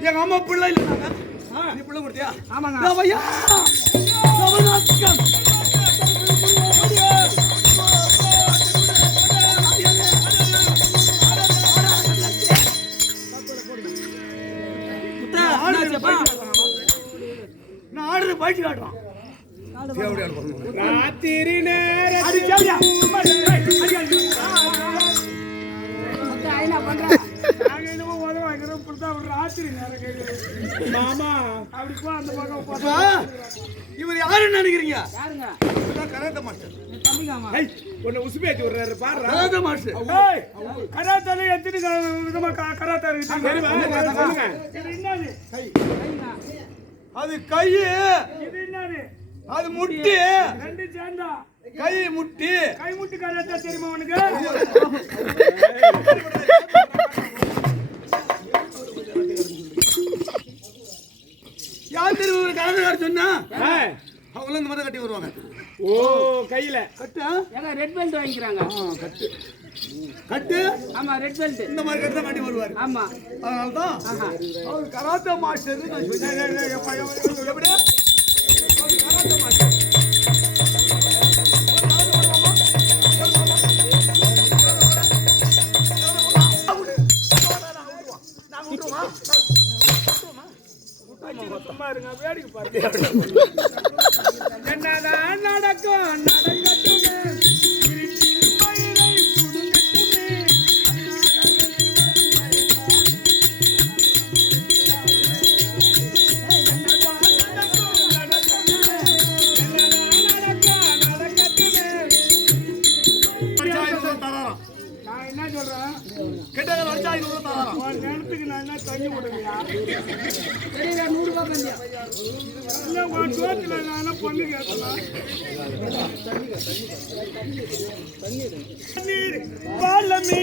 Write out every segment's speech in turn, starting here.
எங்க அம்மா பிள்ளை இல்லைனாங்க நீ பிள்ளை கொடுத்தியா? ஆமாங்க. என்னாச்சுப்பா? நான் ஆடுறது பயிற்சி காட்டுறான். ராத்திரி நேர ஒரு ராத்திரி நேரம் மாமா. அப்படி போ அந்த பக்கம் போ. இவர் யாருன்னு நினைக்கிறீங்க? யாருங்க? இவர்தான் கராத்தே மாஸ்டர். என் தம்பிக்காமா ஏய், உன்னை உசுப்பேத்தி விடுறாரு பாரு கராத்தே மாஸ்டர். ஏய், கராத்தால எத்தனை விதமா க- கராத்தா இருக்கு? என்னது? அது கை இது என்னது? அது முட்டி. ரெண்டு சேர்ந்தா. கை முட்டி. கை முட்டு கராத்தா தெரியுமா உனக்கு? இவர் கராத்தேக்காரர் சொன்னா? அவங்களும் இந்த மாதிரி கட்டி வருவாங்க. ஓ கையில. கட்டு? ஏங்க ரெட் பெல்ட் வாங்கிக்கிறாங்க. கட்டு. கட்டு? ஆமா ரெட் பெல்ட் இந்த மாதிரி கட்டு கட்டி வருவாரு. ஆமா. அதனால தான் அவர் கராத்தே மாஸ்டர் எப்படி? Karate master. என்னதான் நடக்கும் சொல்றேன் கெட்டதை வச்சா ஐநூறு தராராம் உன் நான் என்ன தண்ணி விடுவியா நூறு ரூபாய் இல்லை உன் சோத்துல நான் பொண்ணு கேட்கலாம் தண்ணீர் பாலமே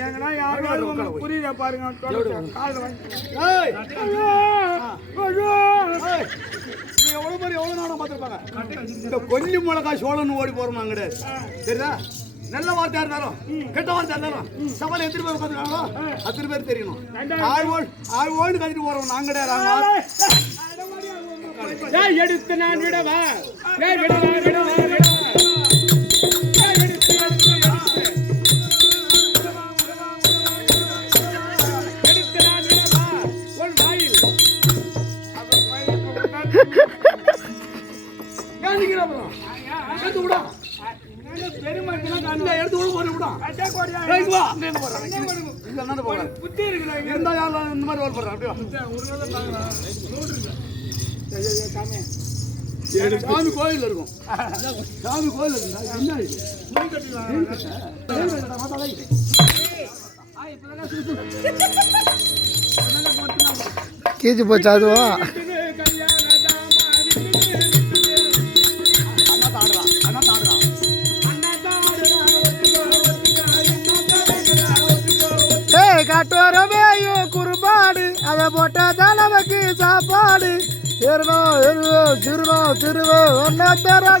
எங்கன்னா யாருக்காவது உங்களுக்கு புரியுதா பாருங்க வாங்கி- ஏய், ஐயோ! நாளா பார்த்திருப்பாங்க? இந்த கொல்லி மிளகாய் சோழன்னு ஓடி போறோம் நாங்க. கிடையாது சரிதா நல்ல வார்த்தையா இருந்தாலும் கெட்ட வார்த்தையா இருந்தாலும் சவால் எத்தனை பேர் உட்காந்துருக்காங்களோ அத்தனை பேர் தெரியணும் ஆழ்வோல் ஆழ்வோன்னு கட்டிட்டு போறோம் நாங்க கிடையாது எடுத்து நான் விடவா விடவா, விடவா, புத்தி? இருந்தா இந்த மாதிரி வேலை போடுறேன் அப்படியே சாமி. கோயில் இருக்கும். சாமி கோயில் என்ன. கீச்சு போச்சு அதுவா? கட்டோரமேயும் குறுபாடு அதை போட்டா தான் நமக்கு சாப்பாடு. சிறுவோ சிறுவோ சிறுவோ திருவோ ஒன்னா தர